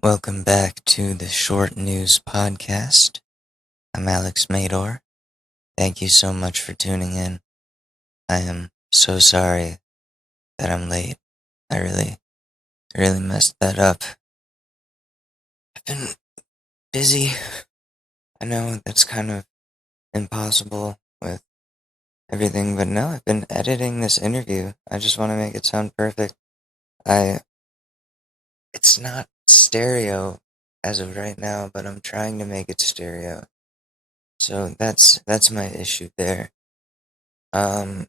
Welcome back to the Short News Podcast. I'm Alex Mador. Thank you so much for tuning in. I am so sorry that I'm late. I really messed that up. I've been busy. I know that's kind of impossible with everything, but no, I've been editing this interview. I just want to make it sound perfect. It's not stereo as of right now, but I'm trying to make it stereo. So that's my issue there. Um,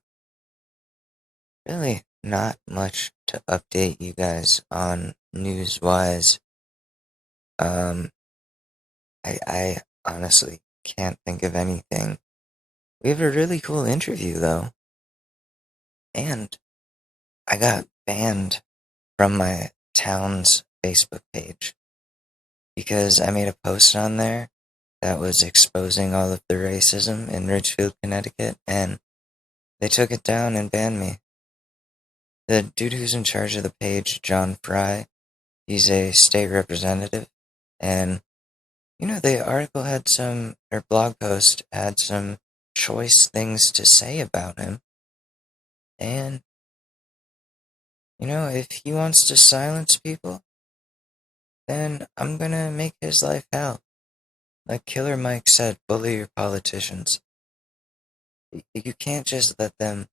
Really not much to update you guys on news-wise. Um, I honestly can't think of anything. We have a really cool interview, though. And I got banned from my town's Facebook page because I made a post on there that was exposing all of the racism in Ridgefield, Connecticut, and they took it down and banned me. The dude who's in charge of the page, John Fry, he's a state representative, and the article had or blog post had some choice things to say about him. And, if he wants to silence people, then I'm gonna make his life hell. Like Killer Mike said, bully your politicians. You can't just let them,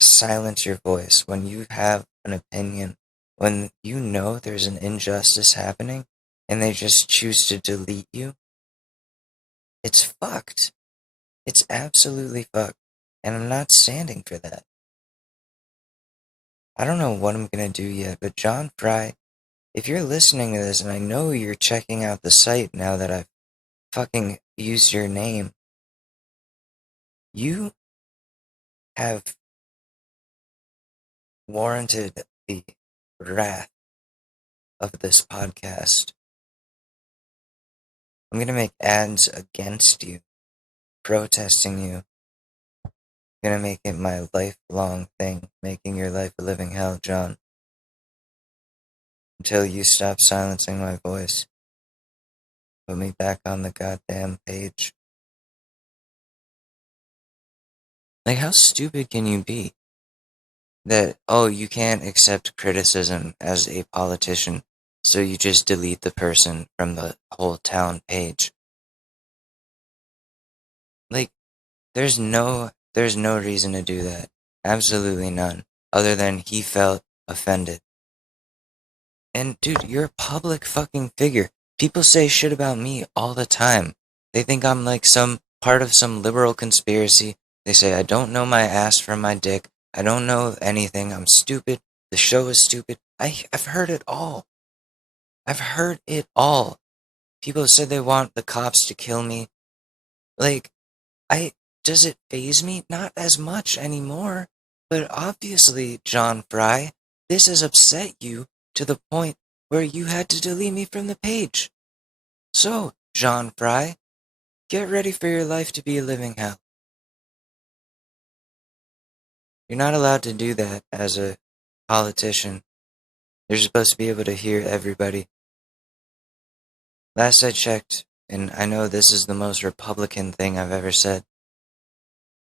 silence your voice when you have an opinion, when you know there's an injustice happening, and they just choose to delete you. It's fucked. It's absolutely fucked. And I'm not standing for that. I don't know what I'm gonna do yet, but John Fry, if you're listening to this, and I know you're checking out the site now that I've fucking used your name, you have warranted the wrath of this podcast. I'm gonna make ads against you, protesting you. I'm gonna make it my lifelong thing, making your life a living hell, John. Until you stop silencing my voice. Put me back on the goddamn page. Like, how stupid can you be? That, you can't accept criticism as a politician, so you just delete the person from the whole town page. Like, there's no reason to do that. Absolutely none. Other than he felt offended. And dude, you're a public fucking figure. People say shit about me all the time. They think I'm like some part of some liberal conspiracy. They say I don't know my ass from my dick. I don't know anything. I'm stupid. The show is stupid. I've heard it all. I've heard it all. People said they want the cops to kill me. Like, does it faze me? Not as much anymore. But obviously, John Fry, this has upset you to the point where you had to delete me from the page. So, John Fry, get ready for your life to be a living hell. You're not allowed to do that as a politician. You're supposed to be able to hear everybody. Last I checked, and I know this is the most Republican thing I've ever said.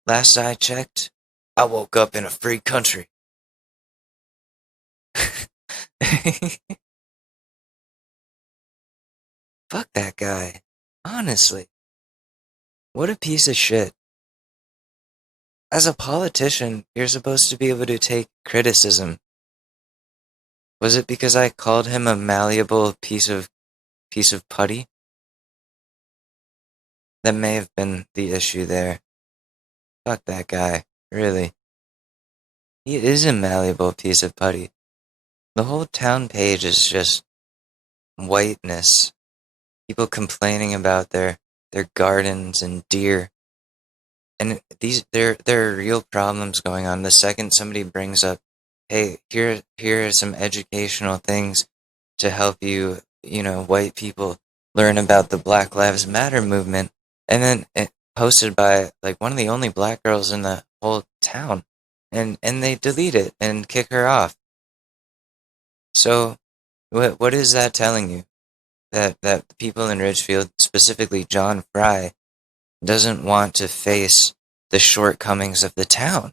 Last I checked, I woke up in a free country. Fuck that guy. Honestly. What a piece of shit. As a politician, you're supposed to be able to take criticism. Was it because I called him a malleable piece of putty? That may have been the issue there. Fuck that guy. Really. He is a malleable piece of putty. The whole town page is just whiteness. People complaining about their gardens and deer. And there are real problems going on. The second somebody brings up, hey, here are some educational things to help you, white people learn about the Black Lives Matter movement, and then it posted by like one of the only black girls in the whole town, and they delete it and kick her off. So what is that telling you? that the people in Ridgefield, specifically John Fry, doesn't want to face the shortcomings of the town.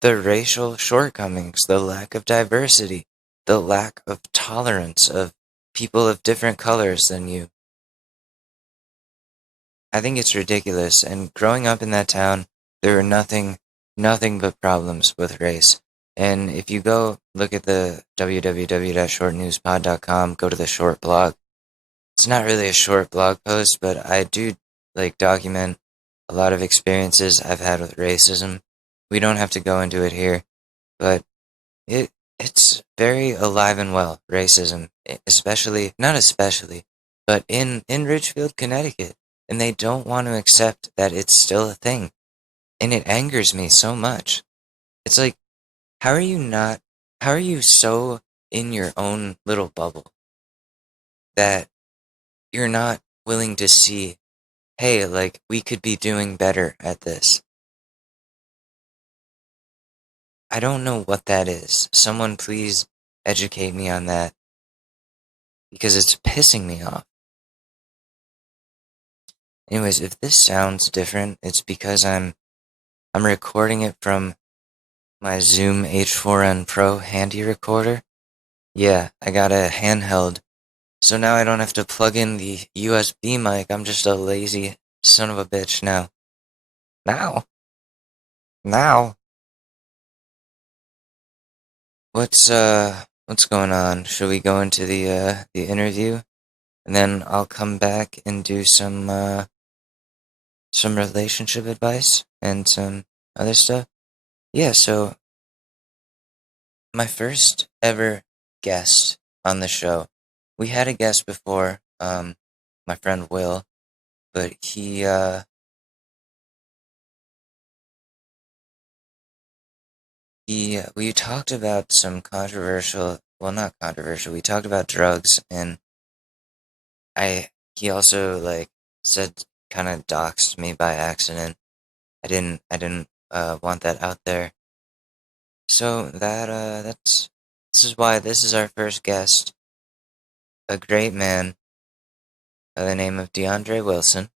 The racial shortcomings, the lack of diversity, the lack of tolerance of people of different colors than you. I think it's ridiculous, and growing up in that town, there were nothing but problems with race. And if you go look at the www.shortnewspod.com, go to the short blog. It's not really a short blog post, but I do document a lot of experiences I've had with racism. We don't have to go into it here, but it's very alive and well, racism, not especially, but in Ridgefield, Connecticut, and they don't want to accept that it's still a thing, and it angers me so much. It's like, how are you so in your own little bubble that you're not willing to see, hey, like, we could be doing better at this? I don't know what that is. Someone please educate me on that, because it's pissing me off. Anyways, if this sounds different, it's because I'm recording it from my Zoom H4n Pro handy recorder. Yeah, I got a handheld, so now I don't have to plug in the USB mic. I'm just a lazy son of a bitch now. Now. What's going on? Should we go into the interview, and then I'll come back and do some relationship advice and some other stuff? Yeah, so my first ever guest on the show. We had a guest before, my friend Will, but we talked about some not controversial, we talked about drugs, and he also, like, said, kind of doxed me by accident. I didn't want that out there. So this is why this is our first guest, a great man by the name of DeAndre Wilson,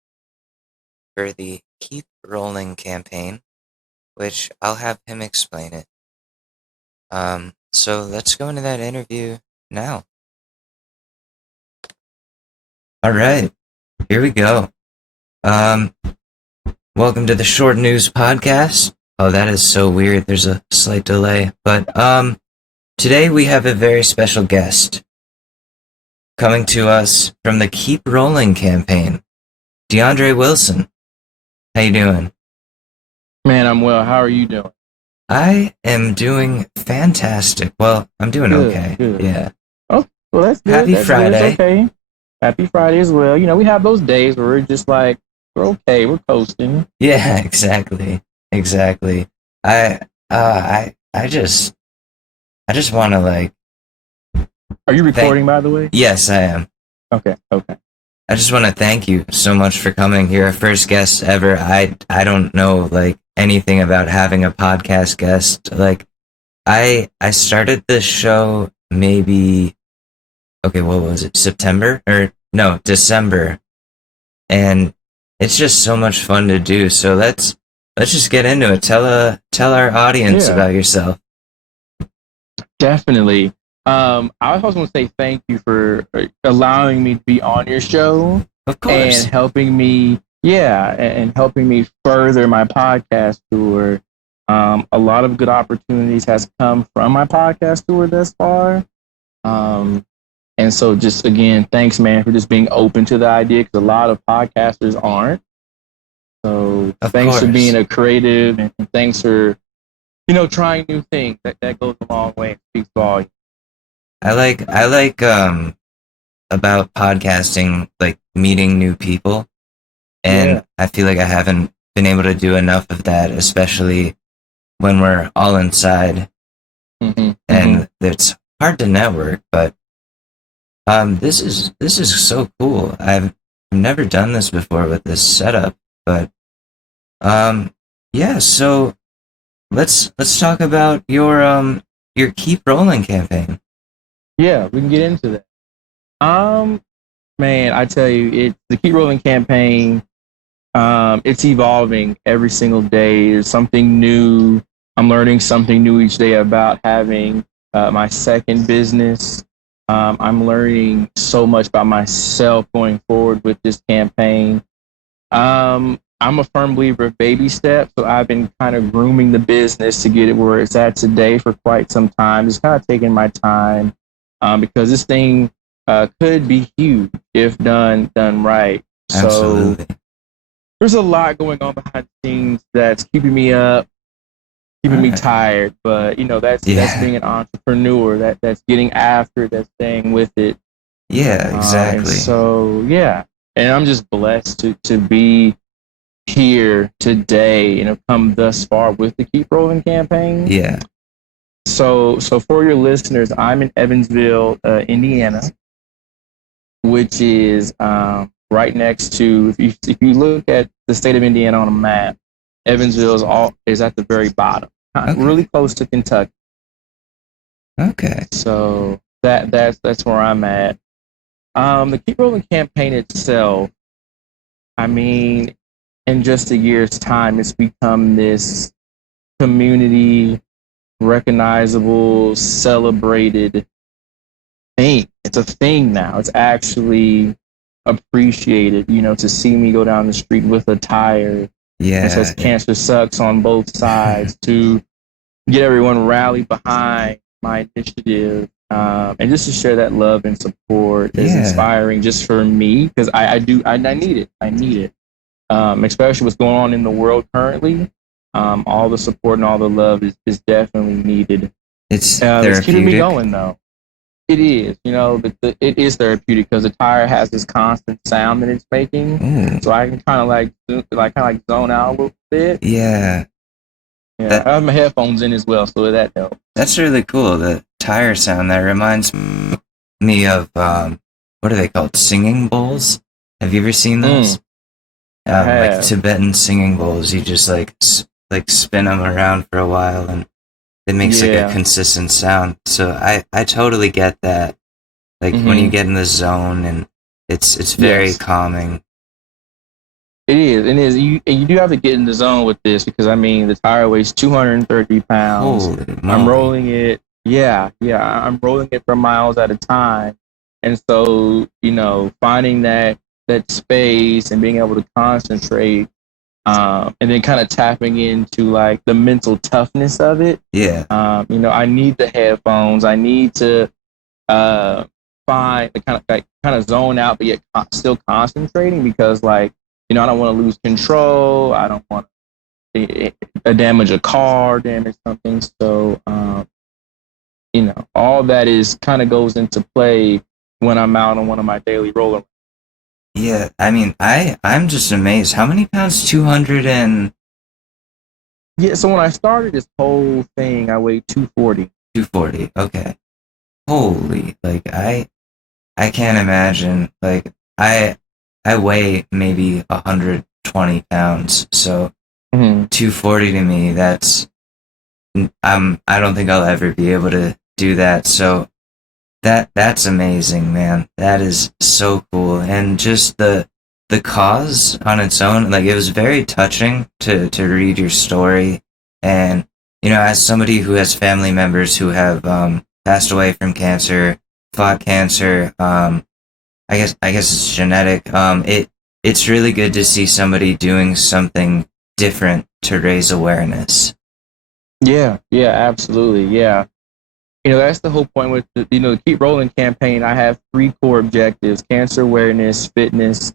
for the Keep Rolling campaign, which I'll have him explain it. So let's go into that interview now. All right, here we go. Welcome to the Short News Podcast. Oh, that is so weird. There's a slight delay, but today we have a very special guest coming to us from the Keep Rolling campaign, DeAndre Wilson. How you doing? Man, I'm well. How are you doing? I am doing fantastic. Well, I'm doing okay. Good. Yeah. Oh, well, that's good. Happy Friday. Okay. Happy Friday as well. You know, we have those days where we're just like, we're okay, we're coasting. Yeah, exactly. I just want to, like. Are you recording, by the way? Yes, I am. Okay. I just want to thank you so much for coming. You're our first guest ever. I don't know, like, anything about having a podcast guest. Like, I started this show maybe, okay, what was it? December. And it's just so much fun to do. So let's just get into it. Tell our audience about yourself. Definitely. I also want to say thank you for allowing me to be on your show. Of course. And helping me further my podcast tour. A lot of good opportunities has come from my podcast tour thus far. And so just, again, thanks, man, for just being open to the idea, because a lot of podcasters aren't. So thanks for being a creative, and thanks for, trying new things. That goes a long way and speaks volumes. I like about podcasting, like, meeting new people, and I feel like I haven't been able to do enough of that, especially when we're all inside, and it's hard to network. But this is so cool. I've never done this before with this setup, but yeah. So let's talk about your Keep Rolling campaign. Yeah, we can get into that. Man, I tell you, the Keep Rolling campaign. It's evolving every single day. There's something new. I'm learning something new each day about having my second business. I'm learning so much about myself going forward with this campaign. I'm a firm believer of baby steps, so I've been kind of grooming the business to get it where it's at today for quite some time. Just kind of taking my time because this thing could be huge if done right. So Absolutely. there's a lot going on behind the scenes that's keeping me up, keeping All me right. tired. But that's Yeah. being an entrepreneur. That's getting after it. That's staying with it. Yeah, And exactly. so yeah, and I'm just blessed to be here today and have come thus far with the Keep Rolling campaign. Yeah. So for your listeners, I'm in Evansville, Indiana, which is right next to. If you look at the state of Indiana on a map, Evansville is at the very bottom, Okay. really close to Kentucky. Okay. So that's where I'm at. The Keep Rolling campaign itself, I mean, in just a year's time, it's become this community recognizable, celebrated thing. It's a thing now. It's actually appreciated, to see me go down the street with a tire that says Yeah. cancer sucks on both sides, to get everyone rallied behind my initiative. And just to share that love and support is Yeah. inspiring just for me because I need it. I need it. Especially what's going on in the world currently. All the support and all the love is definitely needed. It's It's keeping me therapeutic. going though. It is, it is therapeutic because the tire has this constant sound that it's making, Ooh. so I can kind of like zone out a little bit. Yeah. Yeah, That I have my headphones in as well, so that helps. that's really cool. The tire sound that reminds me of what are they called? Singing bowls. Have you ever seen those? I Like have. Tibetan singing bowls. You just like spin them around for a while and it makes like a Yeah. consistent sound. So I totally get that. Like when you Mm-hmm. get in the zone and it's very Yes, calming. it is. It is. You do have to get in the zone with this because I mean the tire weighs 230 pounds. Holy I'm moly. rolling it. Yeah, yeah. I'm rolling it for miles at a time, and so finding that space and being able to concentrate, and then kind of tapping into like the mental toughness of it. Yeah. I need the headphones. I need to uh, find the kind of zone out, but yet still concentrating because I don't want to lose control. I don't want to damage a car, damage something. So all that is kind of goes into play when I'm out on one of my daily roller. Yeah. I mean, I'm just amazed. How many pounds? 200 and Yeah. So when I started this whole thing, I weighed 240. 240. Okay. Holy. Like I can't imagine. Like I weigh maybe 120 pounds. So Mm-hmm. 240 to me, I don't think I'll ever be able to do that. So that's amazing, man. That is so cool. And just the cause on its own, like it was very touching to read your story. And as somebody who has family members who have passed away from cancer, fought cancer, I guess it's genetic. It's really good to see somebody doing something different to raise awareness. Yeah. Yeah. Absolutely. Yeah. That's the whole point with the Keep Rolling campaign. I have three core objectives: cancer awareness, fitness,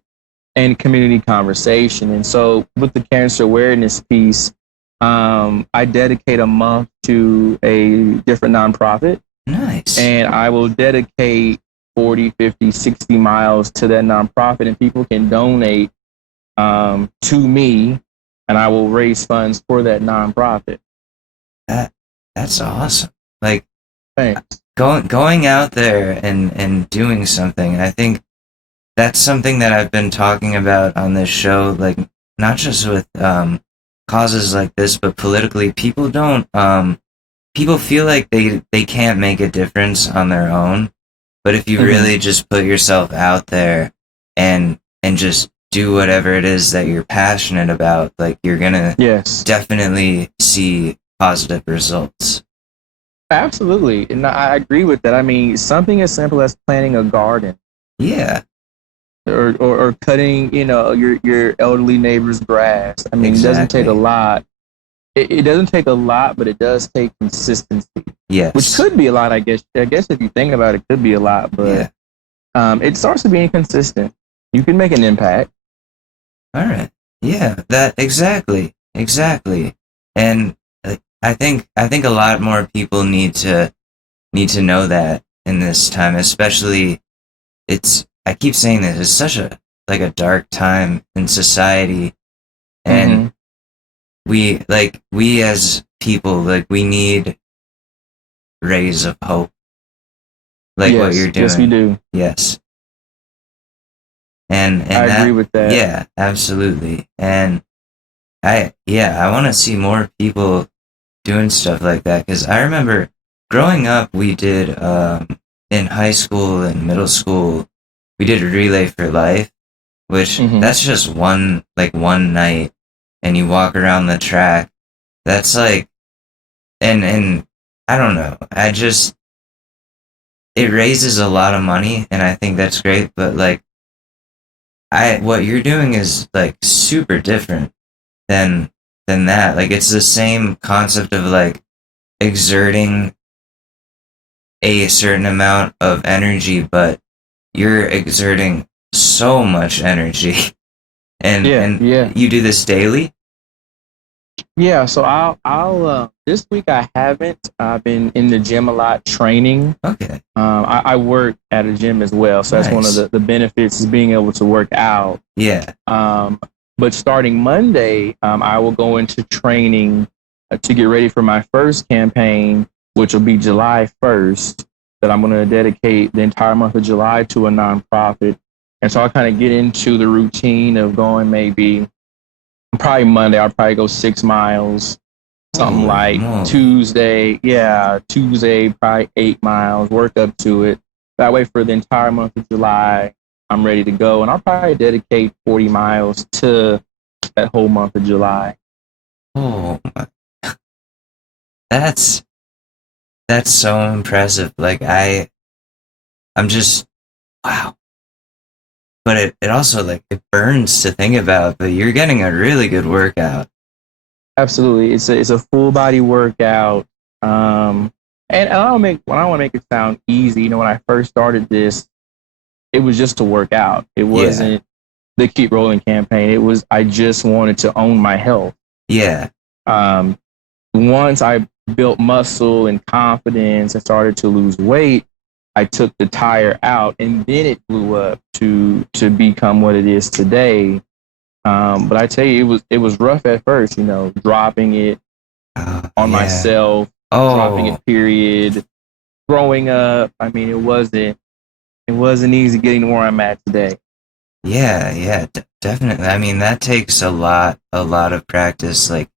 and community conversation. And so with the cancer awareness piece, I dedicate a month to a different nonprofit, Nice. and I will dedicate 40, 50, 60 miles to that nonprofit, and people can donate to me, and I will raise funds for that nonprofit. That that's awesome. Like Thanks. going out there and doing something. I think that's something that I've been talking about on this show, like not just with causes like this, but politically, people feel like they can't make a difference on their own. But if you really just put yourself out there and just do whatever it is that you're passionate about, like you're gonna definitely see positive results. Absolutely. And I agree with that. I mean, something as simple as planting a garden. Yeah. Or cutting, your elderly neighbor's grass. I mean, It doesn't take a lot. It doesn't take a lot, but it does take consistency. Yes. Which could be a lot, I guess. I guess if you think about it, it could be a lot, but it starts with being consistent. You can make an impact. All right. Yeah, that exactly. And I think a lot more people need to know that in this time, especially I keep saying this, it's such a dark time in society, and we as people, we need rays of hope, what you're doing. Yes, we do. Yes. And I agree with that. Yeah, absolutely. And I want to see more people doing stuff like that, because I remember growing up, we did in high school and middle school, we did a Relay for Life, which that's just one night, and you walk around the track. That's and I don't know. It raises a lot of money, and I think that's great, but what you're doing is super different than that. It's the same concept of exerting a certain amount of energy, but you're exerting so much energy. and you do this daily? Yeah, so I'll this week I haven't. I've been in the gym a lot training. Okay. I work at a gym as well, so that's one of the benefits is being able to work out. Yeah. But starting Monday, I will go into training to get ready for my first campaign, which will be July 1st, that I'm going to dedicate the entire month of July to a nonprofit. And so I'll kind of get into the routine of going probably Monday, I'll probably go 6 miles, something Tuesday, probably 8 miles, work up to it. That way for the entire month of July, I'm ready to go. And I'll probably dedicate 40 miles to that whole month of July. Oh, that's so impressive. I'm just, wow. But it also it burns to think about, but you're getting a really good workout. Absolutely. It's a full body workout. And I don't want to make it sound easy. When I first started this, it was just to work out. It wasn't the Keep Rolling campaign. I just wanted to own my health. Yeah. Once I built muscle and confidence and started to lose weight, I took the tire out, and then it blew up to become what it is today. But I tell you, it was rough at first, dropping it on myself, dropping it, period. Growing up, I mean, it wasn't easy getting to where I'm at today. Yeah, definitely. I mean, that takes a lot of practice, like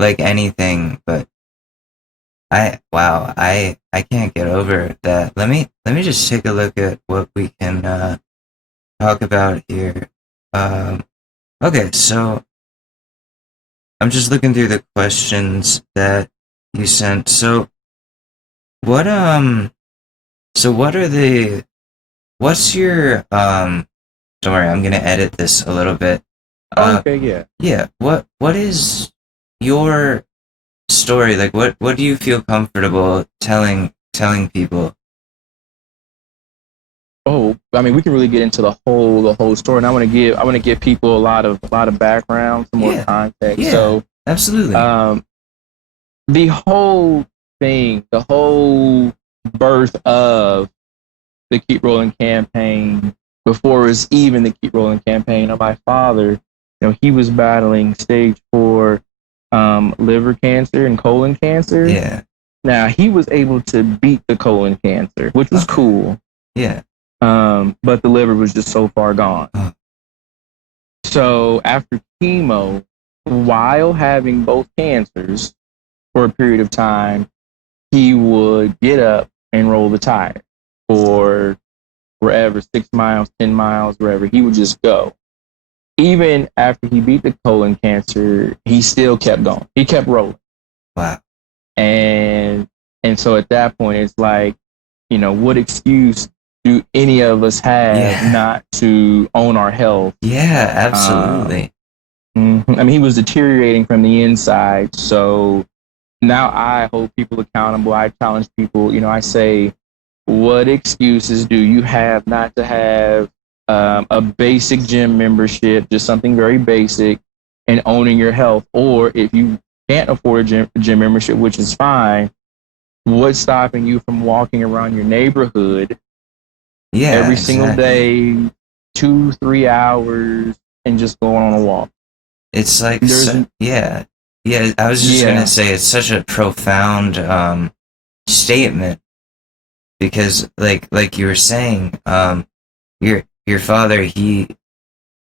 anything, but I can't get over that. Let me just take a look at what we can talk about here. Okay, so I'm just looking through the questions that you sent. So what what's your don't worry, I'm gonna edit this a little bit. Okay, yeah. Yeah. What is your story? What do you feel comfortable telling people? Oh, I mean, we can really get into the whole story, and I want to give people a lot of background, some more context. Yeah, so absolutely. The whole thing, the whole birth of the Keep Rolling campaign, before it was even the Keep Rolling campaign, my father, he was battling stage 4 liver cancer and colon cancer. Yeah. Now he was able to beat the colon cancer, which was cool. Yeah. But the liver was just so far gone. So after chemo, while having both cancers for a period of time, he would get up and roll the tire for wherever, 6 miles, 10 miles, wherever. He would just go. Even after he beat the colon cancer, he still kept going. He kept rolling. Wow. And so at that point, it's like, what excuse do any of us have not to own our health? Yeah, absolutely. I mean, he was deteriorating from the inside. So now I hold people accountable. I challenge people. I say, what excuses do you have not to have a basic gym membership, just something very basic, and owning your health? Or if you can't afford a gym membership, which is fine, what's stopping you from walking around your neighborhood every single day, 2-3 hours, and just going on a walk? It's like, yeah. I was just gonna say it's such a profound statement, because like you were saying, your father, he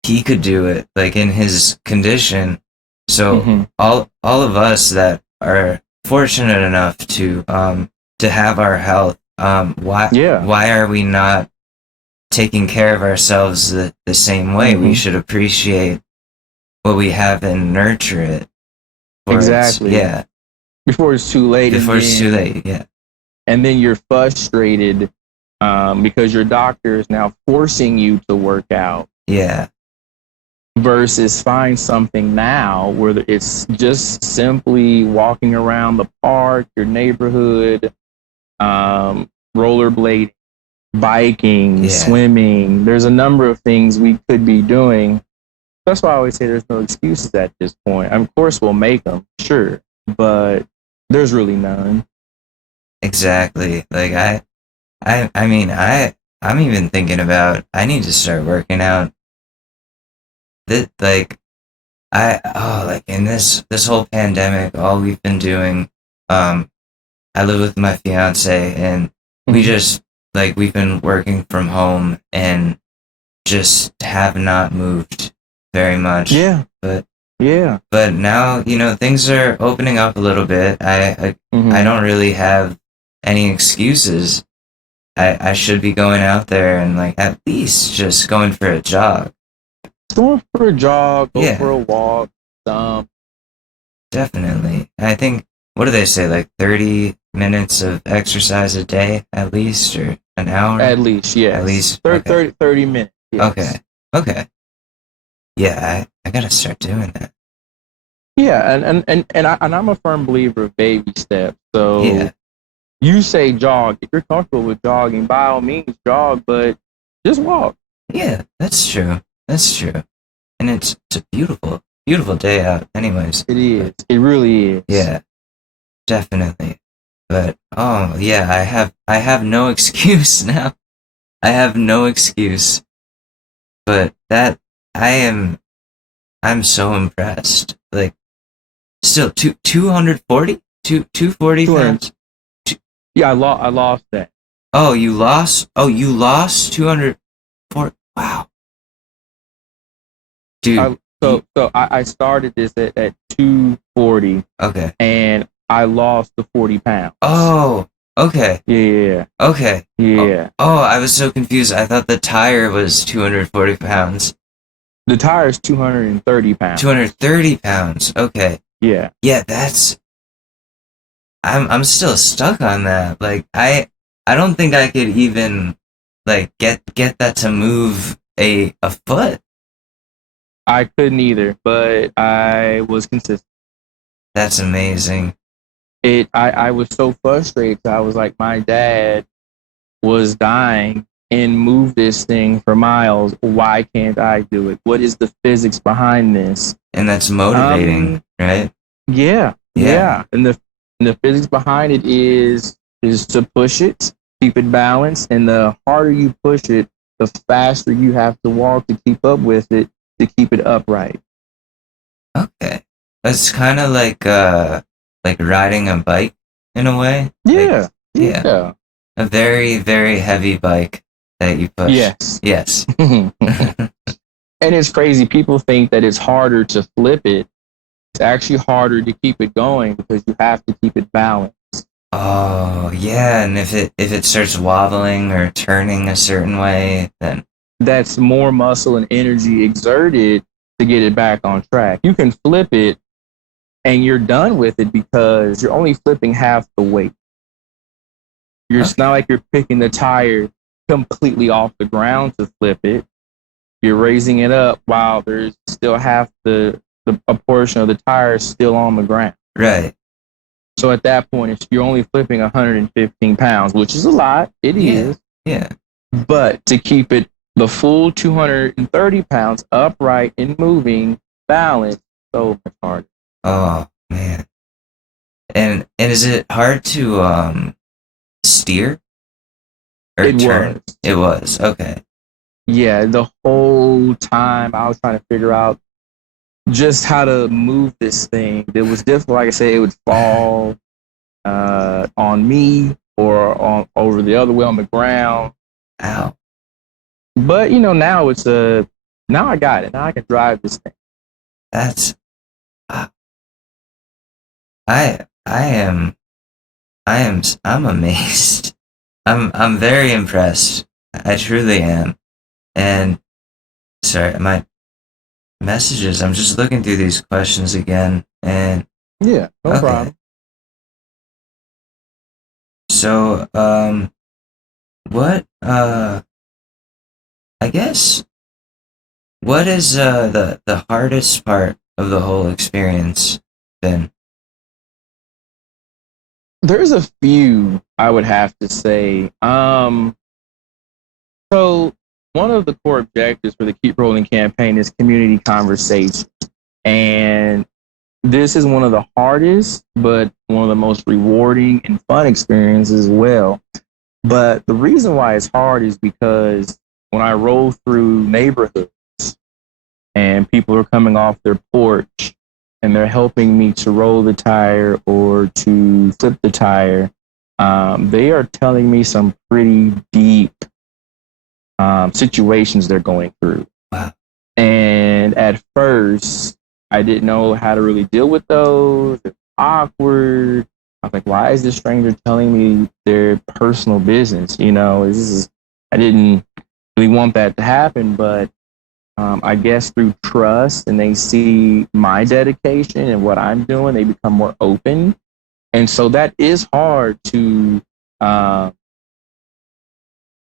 could do it, like, in his condition. So all of us that are fortunate enough to have our health, why are we not taking care of ourselves the same way? We should appreciate what we have and nurture it. Exactly. Before it's too late. Yeah. And then you're frustrated because your doctor is now forcing you to work out. Yeah. Versus find something now where it's just simply walking around the park, your neighborhood, rollerblading, biking, swimming. There's a number of things we could be doing. That's why I always say there's no excuses at this point. Of course, we'll make them, sure, but there's really none. Exactly. Like I mean, I'm even thinking about, I need to start working out. Like in this whole pandemic, all we've been doing, I live with my fiance, and we just, like, we've been working from home and just have not moved very much. But now, things are opening up a little bit. I don't really have any excuses. I should be going out there and, like, at least just going for a jog. Go for a jog, go for a walk. Definitely. I think, what do they say, like 30 minutes of exercise a day at least, or an hour? At least, yes. At least 30 minutes. Yes. Okay. Yeah, I gotta start doing that. Yeah, and I'm a firm believer of baby steps. So you say jog. If you're comfortable with jogging, by all means jog, but just walk. Yeah, that's true. And it's a beautiful day out anyways. It is. It really is. Yeah, definitely. But I have no excuse now. I have no excuse. But I'm so impressed. Like, still 240? 240 pounds? Yeah, I lost that. Oh, you lost 240. Wow. Dude. So I started this at 240. Okay. And I lost the 40 pounds. Oh, okay. Yeah. Okay. Yeah. Oh, I was so confused. I thought the tire was 240 pounds. The tire is 230 pounds. 230 pounds. Okay. Yeah. Yeah, I'm still stuck on that. Like, I don't think I could even, like, get that to move a foot. I couldn't either, but I was consistent. That's amazing. I was so frustrated. I was like, my dad was dying and moved this thing for miles. Why can't I do it? What is the physics behind this? And that's motivating, right? Yeah. And the physics behind it is to push it, keep it balanced, and the harder you push it, the faster you have to walk to keep up with it, to keep it upright. Okay. It's kind of like riding a bike in a way. Yeah. Like, a very, very heavy bike that you push. Yes. And it's crazy. People think that it's harder to flip it. It's actually harder to keep it going because you have to keep it balanced. Oh, yeah, and if it starts wobbling or turning a certain way, then That's more muscle and energy exerted to get it back on track. You can flip it and you're done with it because you're only flipping half the weight. It's not okay. like you're picking the tire completely off the ground to flip it. You're raising it up while there's still half a portion of the tire still on the ground. Right. So at that point, you're only flipping 115 pounds, which is a lot. It Yeah. is. Yeah. But to keep it the full 230 pounds upright and moving, balanced, so much harder. Oh, man. And is it hard to steer or It turn? was. It was. Okay. Yeah, the whole time I was trying to figure out just how to move this thing. It was difficult. Like I said, it would fall on me or on over the other way on the ground. Ow. But now now I got it. Now I can drive this thing. That's uh, I am I'm amazed. I'm very impressed. I truly am. And sorry, my messages. I'm just looking through these questions again, and Yeah, no okay. problem. So, what? I guess what is the hardest part of the whole experience been? There's a few I would have to say. So one of the core objectives for the Keep Rolling campaign is community conversation. And this is one of the hardest, but one of the most rewarding and fun experiences as well. But the reason why it's hard is because when I roll through neighborhoods and people are coming off their porch and they're helping me to roll the tire or to flip the tire, they are telling me some pretty deep situations they're going through. Wow. And at first, I didn't know how to really deal with those. It's awkward. I was like, why is this stranger telling me their personal business? I didn't really want that to happen, but I guess through trust and they see my dedication and what I'm doing, they become more open. And so that is hard to uh,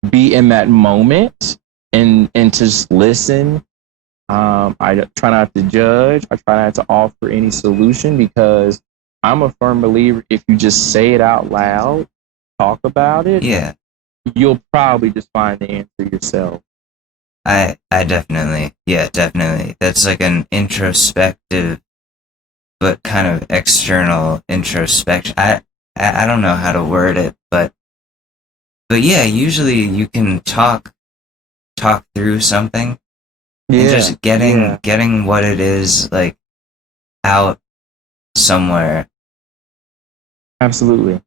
be in that moment and just listen. I try not to judge. I try not to offer any solution because I'm a firm believer if you just say it out loud, talk about it, Yeah, you'll probably just find the answer yourself. I definitely, yeah, definitely. That's like an introspective, but kind of external introspection. I don't know how to word it, but yeah, usually you can talk through something and Yeah, just getting yeah, getting what it is like out somewhere. absolutely.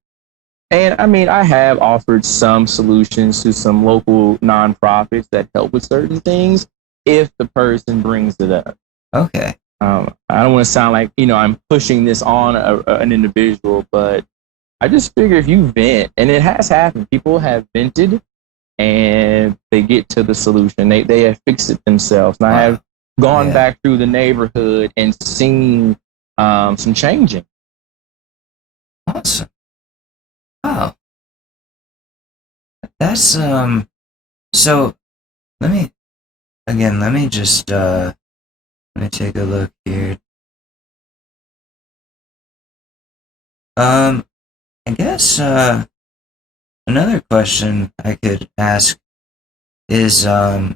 And I mean, I have offered some solutions to some local nonprofits that help with certain things if the person brings it up. Okay. I don't want to sound like, I'm pushing this on an individual, but I just figure if you vent, and it has happened, people have vented and they get to the solution. They have fixed it themselves. And I have Wow. gone Yeah. back through the neighborhood and seen some changing. Awesome. Wow. That's so let me just let me take a look here. Um I guess another question I could ask is what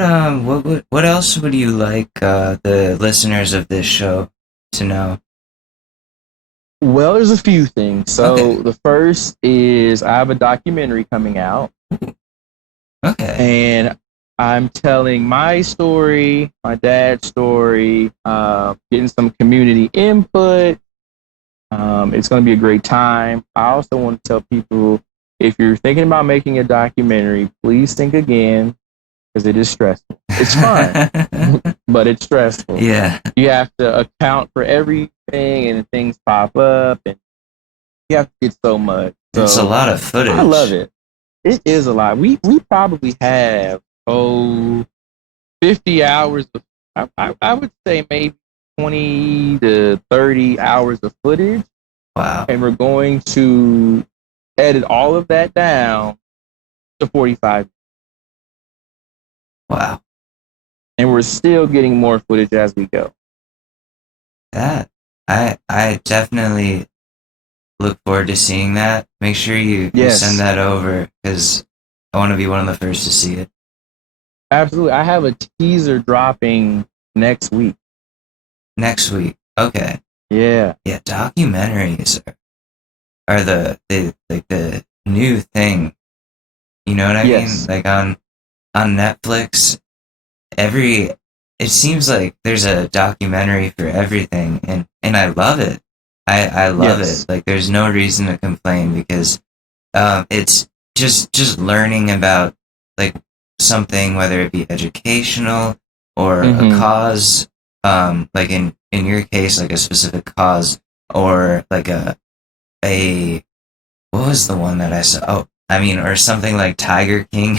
else would you like the listeners of this show to know? Well, there's a few things. Okay. So the first is I have a documentary coming out, Okay. and I'm telling my story, my dad's story, getting some community input. It's going to be a great time. I also want to tell people if you're thinking about making a documentary, please think again because it is stressful. It's fun, but it's stressful. Yeah. You have to account for everything and things pop up and You have to get so much. It's a So lot of footage. I love it. It is a lot. We probably have 50 hours of, I would say maybe 20 to 30 hours of footage. Wow. And we're going to edit all of that down to 45. Wow. And we're still getting more footage as we go. That I definitely look forward to seeing that. Make sure you send that over, because I want to be one of the first to see it. Absolutely. I have a teaser dropping next week. Next week. Okay. Yeah. Yeah, documentaries are the new thing. You know what I mean? Like on Netflix, it seems like there's a documentary for everything, and I love it. I love it. Like, there's no reason to complain, because it's just learning about, like, something, whether it be educational or a cause, like in your case, like a specific cause, or like a what was the one that I saw? Oh, I mean, or something like Tiger King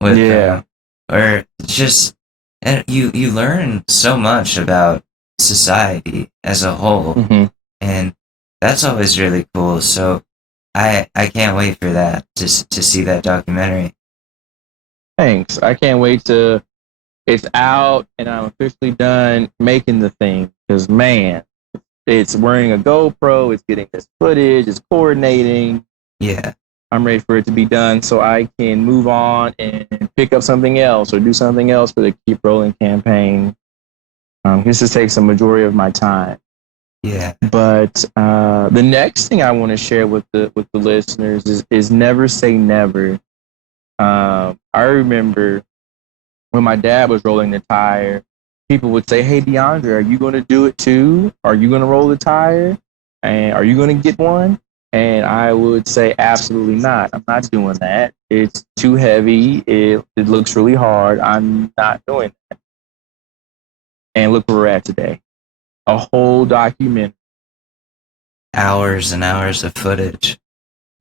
with or just, and you learn so much about society as a whole, and that's always really cool. So I can't wait for that, to see that documentary. Thanks. I can't wait to. It's out, and I'm officially done making the thing. Because, man, it's wearing a GoPro. It's getting this footage. It's coordinating. Yeah. I'm ready for it to be done so I can move on and pick up something else or do something else for the Keep Rolling campaign. This just takes a majority of my time. Yeah. But the next thing I want to share with the listeners is never say never. I remember when my dad was rolling the tire, people would say, "Hey, DeAndre, are you going to do it too? Are you going to roll the tire? And are you going to get one?" And I would say, absolutely not. I'm not doing that. It's too heavy. It looks really hard. I'm not doing that. And look where we're at today. A whole document. Hours and hours of footage.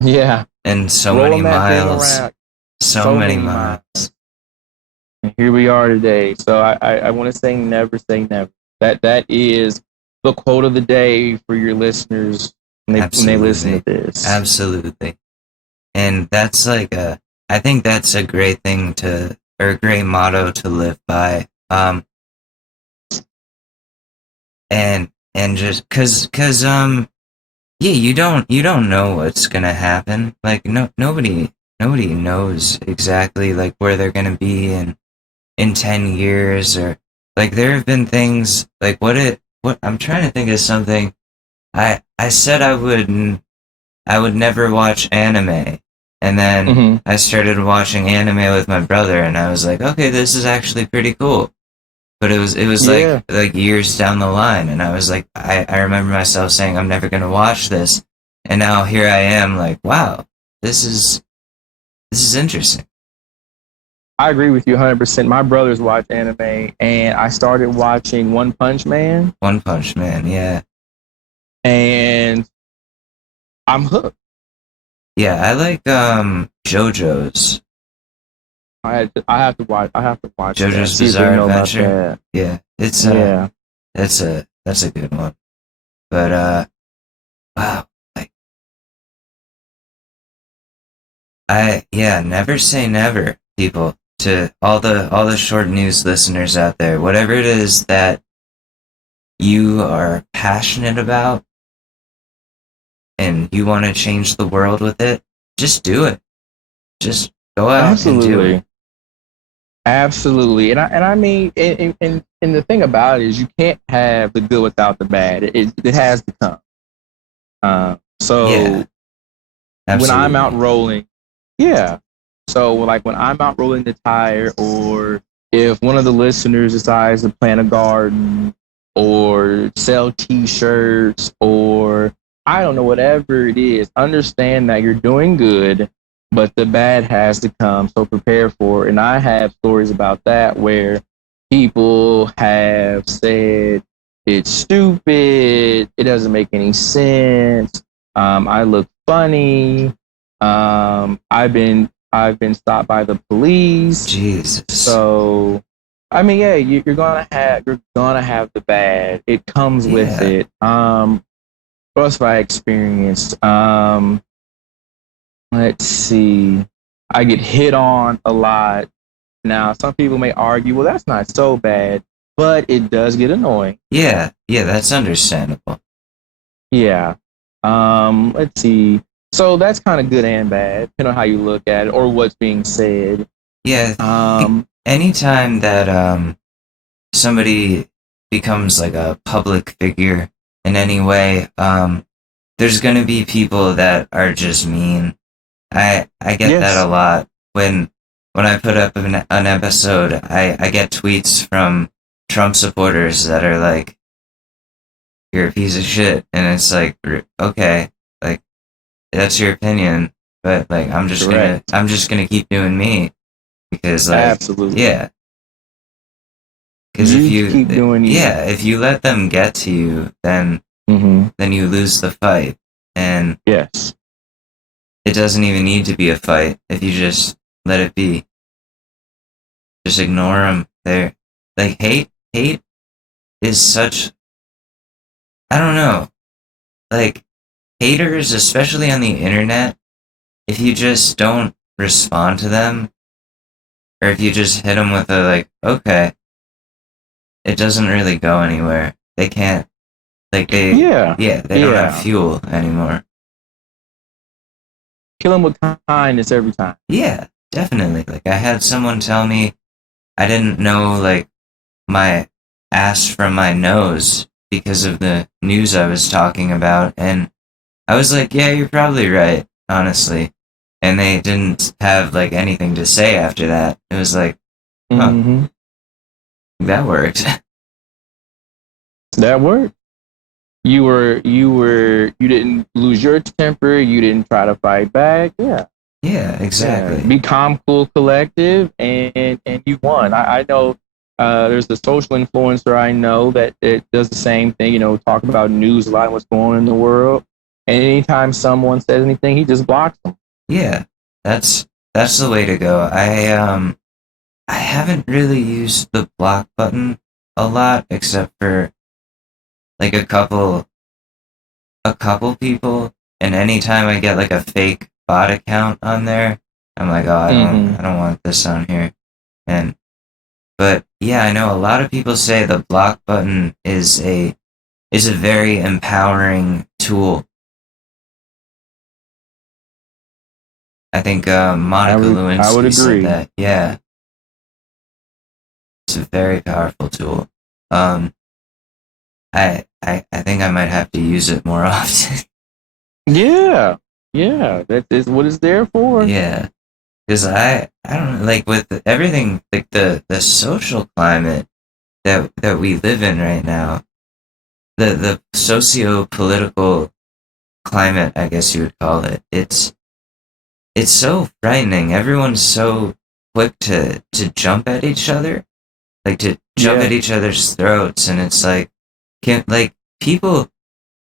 Yeah. And so many miles. So many miles. And here we are today. So I want to say never say never. That is the quote of the day for your listeners when they listen to this. Absolutely. And that's like I think that's a great thing or a great motto to live by. And just cause yeah, you don't know what's gonna happen. Like, nobody knows exactly, like, where they're gonna be in 10 years, or, like, there have been things, like, what I'm trying to think of something. I said I would never watch anime, and then I started watching anime with my brother, and I was like, okay, this is actually pretty cool. But it was like years down the line, and I was like, I remember myself saying, I'm never gonna watch this, and now here I am, like, wow, this is interesting. I agree with you 100%. My brothers watch anime, and I started watching One Punch Man. One Punch Man, yeah. And I'm hooked. Yeah, I like JoJo's. I have to watch. JoJo's Bizarre Adventure. Yeah, it's that's a good one. But wow, like, never say never, people. To all the short news listeners out there, whatever it is that you are passionate about and you want to change the world with it, just do it. Just go out and do it. Absolutely. And I mean, and the thing about it is, you can't have the good without the bad. It has to come. So when I'm out rolling, so like when I'm out rolling the tire, or if one of the listeners decides to plant a garden or sell t-shirts, or I don't know, whatever it is, understand that you're doing good, but the bad has to come. So prepare for it. And I have stories about that where people have said it's stupid, it doesn't make any sense, I look funny. I've been stopped by the police. Jesus. So, I mean, yeah, you're gonna have the bad. It comes with Yeah. it. What else have I experienced? Let's see. I get hit on a lot. Now, some people may argue, well, that's not so bad, but it does get annoying. Yeah, that's understandable. Yeah. Let's see. So that's kind of good and bad, depending on how you look at it or what's being said. Yeah, anytime that somebody becomes like a public figure in any way, there's gonna be people that are just mean. I get that a Yes. lot when I put up an episode. I get tweets from Trump supporters that are like, "You're a piece of shit," and it's like, okay, like that's your opinion, but like I'm just Correct. gonna keep doing me because like Absolutely. yeah, because You keep doing you. if you let them get to you, then you lose the fight, and Yes. it doesn't even need to be a fight if you just let it be. Just ignore them. They're like hate is such, I don't know, like haters, especially on the internet, if you just don't respond to them, or if you just hit them with a like, okay, it doesn't really go anywhere. They can't, like they don't have fuel anymore. Kill them with kindness every time. Yeah, definitely. Like I had someone tell me I didn't know like my ass from my nose because of the news I was talking about, and I was like, yeah, you're probably right, honestly. And they didn't have like anything to say after that. It was like, huh, that worked. That worked. You didn't lose your temper. You didn't try to fight back. Yeah. Yeah, exactly. Yeah. Be calm, cool, collective, and you won. I know there's a social influencer I know that it does the same thing. You know, talk about news a lot, what's going on in the world. And anytime someone says anything, he just blocks them. Yeah, that's the way to go. I haven't really used the block button a lot, except for like a couple people. And anytime I get like a fake bot account on there, I'm like, oh, I don't want this on here. But yeah, I know a lot of people say the block button is a very empowering tool. I think Monica Lewinsky said that. Yeah, it's a very powerful tool. I think I might have to use it more often. Yeah, that is what it's there for. Yeah, because I don't know, like with everything, like the social climate that we live in right now, the socio-political climate, I guess you would call it. It's so frightening. Everyone's so quick to jump at each other, like to jump at each other's throats, and it's like, people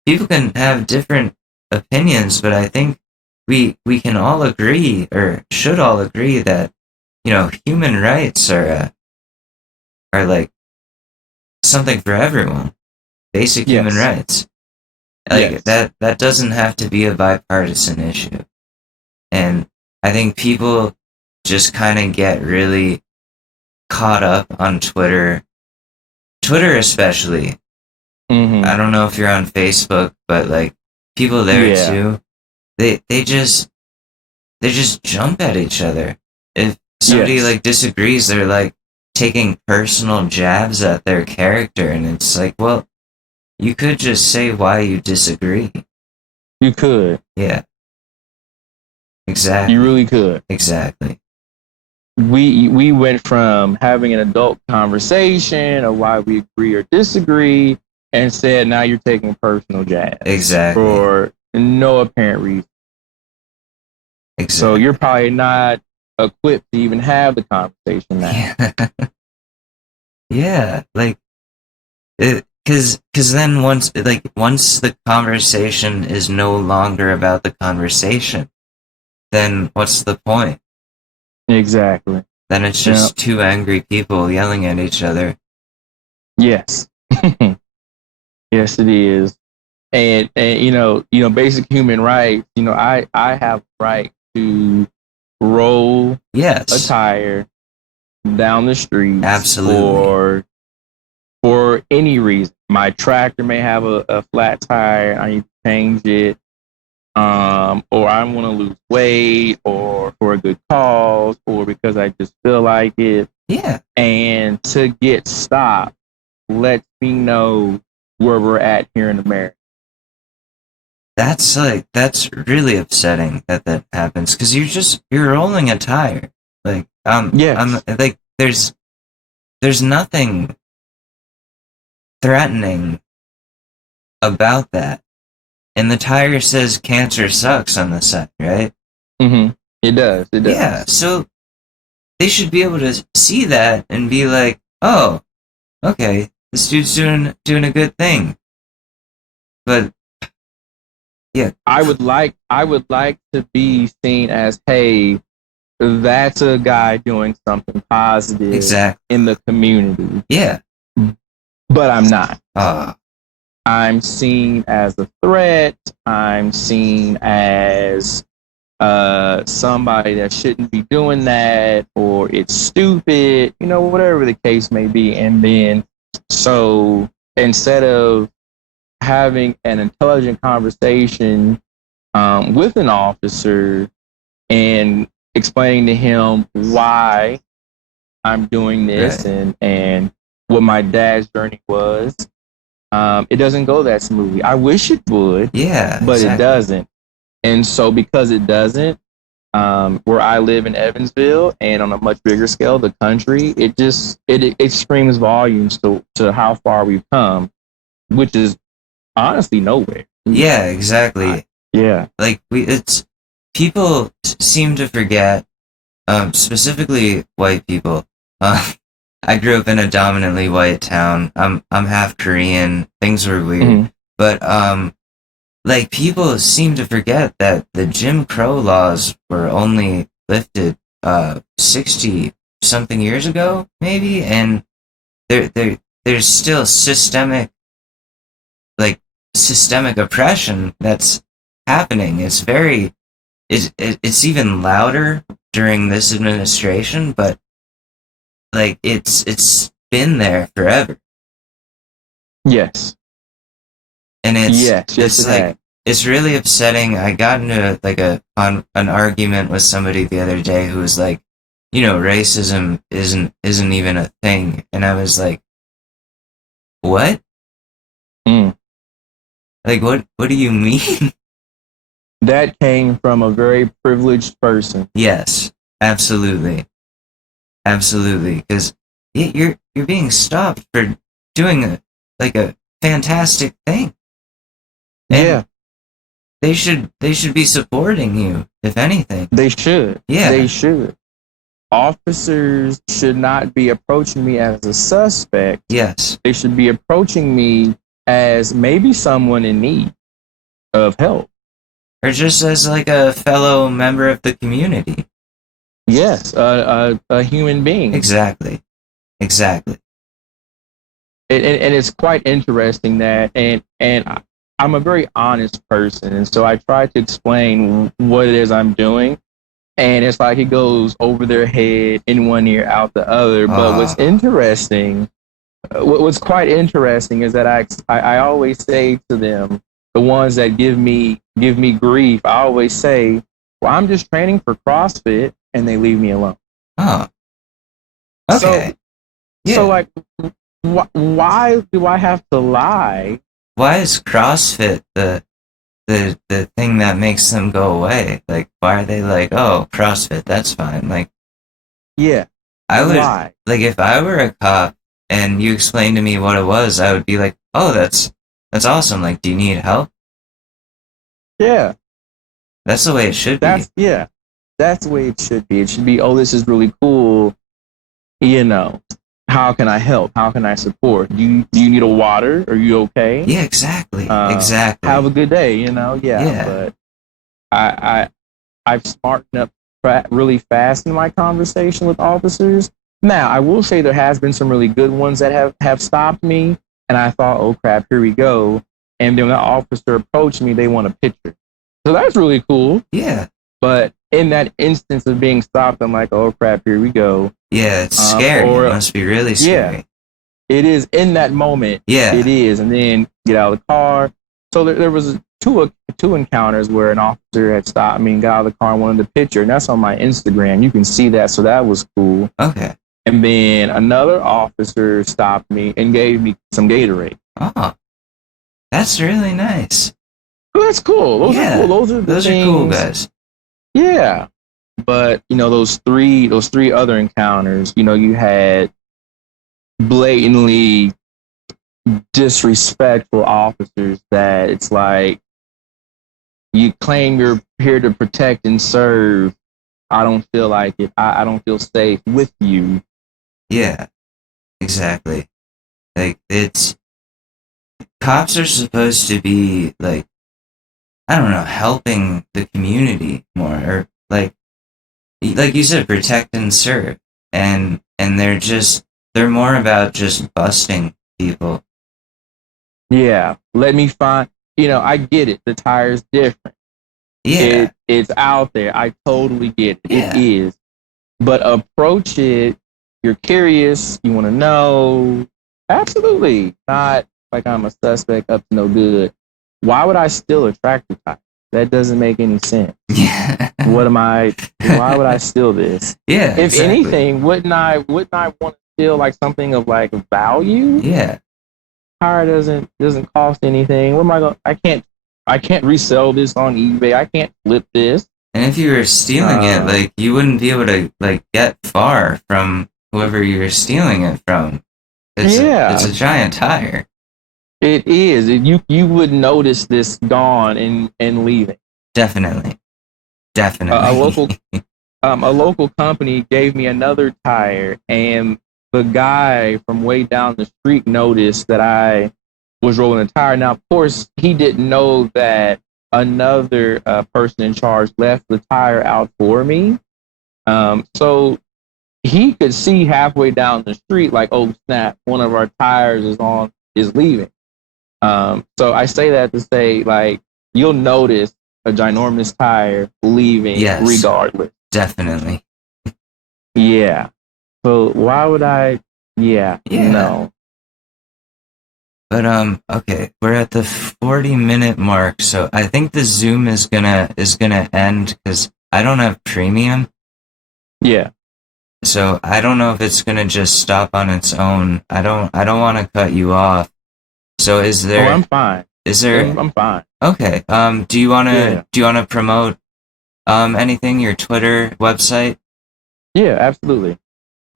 can have different opinions, but I think we can all agree, or should all agree, that human rights are like something for everyone. Basic human rights. Like that doesn't have to be a bipartisan issue. And I think people just kind of get really caught up on Twitter especially. I don't know if you're on Facebook, but like people there too, they just jump at each other. If somebody like disagrees, they're like taking personal jabs at their character, and it's like, well, you could just say why you disagree. You could. Yeah. Exactly. You really could. Exactly. We went from having an adult conversation of why we agree or disagree, and said now you're taking personal jabs. Exactly. For no apparent reason. Exactly. So you're probably not equipped to even have the conversation now. Yeah. Yeah, like Cause then once the conversation is no longer about the conversation, then what's the point? Exactly. Then it's just two angry people yelling at each other. Yes. Yes, it is. And basic human rights, I have right to roll a tire down the street. Absolutely. For any reason. My tractor may have a flat tire, I need to change it. Or I want to lose weight, or for a good cause, or because I just feel like it. Yeah. And to get stopped lets me know where we're at here in America. That's really upsetting that happens, because you're rolling a tire. Like, yes. like there's nothing threatening about that. And the tire says cancer sucks on the side, right? Mm-hmm. It does. Yeah, so they should be able to see that and be like, oh, okay, this dude's doing a good thing. But yeah, I would like to be seen as, hey, that's a guy doing something positive in the community. Yeah. But I'm not. I'm seen as a threat. I'm seen as somebody that shouldn't be doing that, or it's stupid, whatever the case may be. And then, so instead of having an intelligent conversation with an officer and explaining to him why I'm doing this, and what my dad's journey was, it doesn't go that smoothly. I wish it would, but it doesn't. And so because it doesn't, where I live in Evansville, and on a much bigger scale, the country, it screams volumes to how far we've come, which is honestly nowhere. Yeah, exactly. Like people seem to forget, specifically white people. I grew up in a dominantly white town. I'm half Korean. Things were weird, but like, people seem to forget that the Jim Crow laws were only lifted 60 something years ago, maybe, and there's still systemic oppression that's happening. It's it's even louder during this administration, but like it's been there forever. Yes. And it's really upsetting. I got into like an argument with somebody the other day who was like, racism isn't even a thing, and I was like, what? Like, what do you mean? That came from a very privileged person. Yes, absolutely, because you're being stopped for doing a fantastic thing. And they should be supporting you, if anything. They should. Yeah. They should. Officers should not be approaching me as a suspect. Yes. They should be approaching me as maybe someone in need of help. Or just as like a fellow member of the community. Yes, a human being. Exactly. And it's quite interesting that, and I'm a very honest person, and so I try to explain what it is I'm doing, and it's like it goes over their head in one ear, out the other. But what's interesting, what's quite interesting, is that I always say to them, the ones that give me grief, I always say, well, I'm just training for CrossFit, and they leave me alone. Okay. So like, why do I have to lie? Why is CrossFit the thing that makes them go away? Like, why are they like, oh, CrossFit, that's fine? Like, I would, why? Like, if I were a cop and you explained to me what it was, I would be like, oh, that's awesome. Like, do you need help? Yeah. That's the way it should be. That's the way it should be. It should be, oh, this is really cool. how can I help? How can I support? Do you need a water? Are you okay? Yeah, exactly. Exactly. Have a good day. Yeah. Yeah. But I I've smartened up really fast in my conversation with officers. Now, I will say there has been some really good ones that have stopped me, and I thought, oh crap, here we go. And then when the officer approached me, they want a picture. So that's really cool. Yeah. But in that instance of being stopped, I'm like, oh crap, here we go. Yeah, it's scary. It must be really scary. Yeah, it is in that moment. Yeah. It is. And then get out of the car. So there was two encounters where an officer had stopped me and got out of the car and wanted a picture. And that's on my Instagram. You can see that. So that was cool. Okay. And then another officer stopped me and gave me some Gatorade. Oh, that's really nice. That's cool. Those are cool. Those are cool, guys. Yeah. But, those three other encounters, you had blatantly disrespectful officers that it's like, you claim you're here to protect and serve. I don't feel like it. I don't feel safe with you. Yeah, exactly. Like, cops are supposed to be, like, I don't know, helping the community more, or like you said, protect and serve. And they're more about just busting people. Yeah, let me find, I get it. The tire's different. Yeah. It's out there. I totally get it. Yeah. It is. But approach it. You're curious. You want to know. Absolutely. Not like I'm a suspect up to no good. Why would I steal a tractor tire? That doesn't make any sense. Yeah. Why would I steal this? Yeah. If anything, wouldn't I want to steal like something of like value? Yeah. Tire doesn't cost anything. What am I going? I can't resell this on eBay. I can't flip this. And if you were stealing it, like, you wouldn't be able to, like, get far from whoever you were stealing it from. It's a giant tire. It is. You would notice this gone and leaving. Definitely. A local company gave me another tire, and the guy from way down the street noticed that I was rolling the tire. Now, of course, he didn't know that another person in charge left the tire out for me. So he could see halfway down the street, like, oh snap, one of our tires is leaving. So I say that to say, like, you'll notice a ginormous tire leaving, regardless. Definitely. Yeah. So why would I? Yeah. No. But okay, we're at the 40-minute mark, so I think the Zoom is gonna end because I don't have premium. Yeah. So I don't know if it's gonna just stop on its own. I don't want to cut you off. So is there? Oh, I'm fine. Is there? I'm fine. Okay. Do you wanna promote anything? Your Twitter, website? Yeah, absolutely.